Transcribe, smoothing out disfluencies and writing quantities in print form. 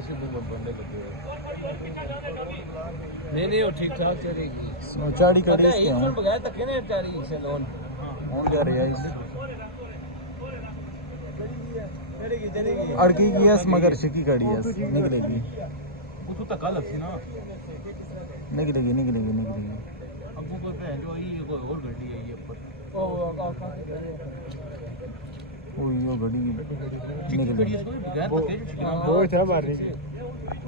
ऐसे दूंगा बंदे लगे नहीं वो ठीक ठाक चलेगी चाड़ी का रेस क्या है बगैर तक ने चारी से लोन कौन जा रहा है इस अड़की की है मगर शिकी कड़ी है निकलेगी वो तो तक अलग थी ना निकलेगी अब वो कोई है जो ये कोई और गड्डी है ये ऊपर ओ यो गड़ी निकलेगी बगैर तक वो इतना मार रही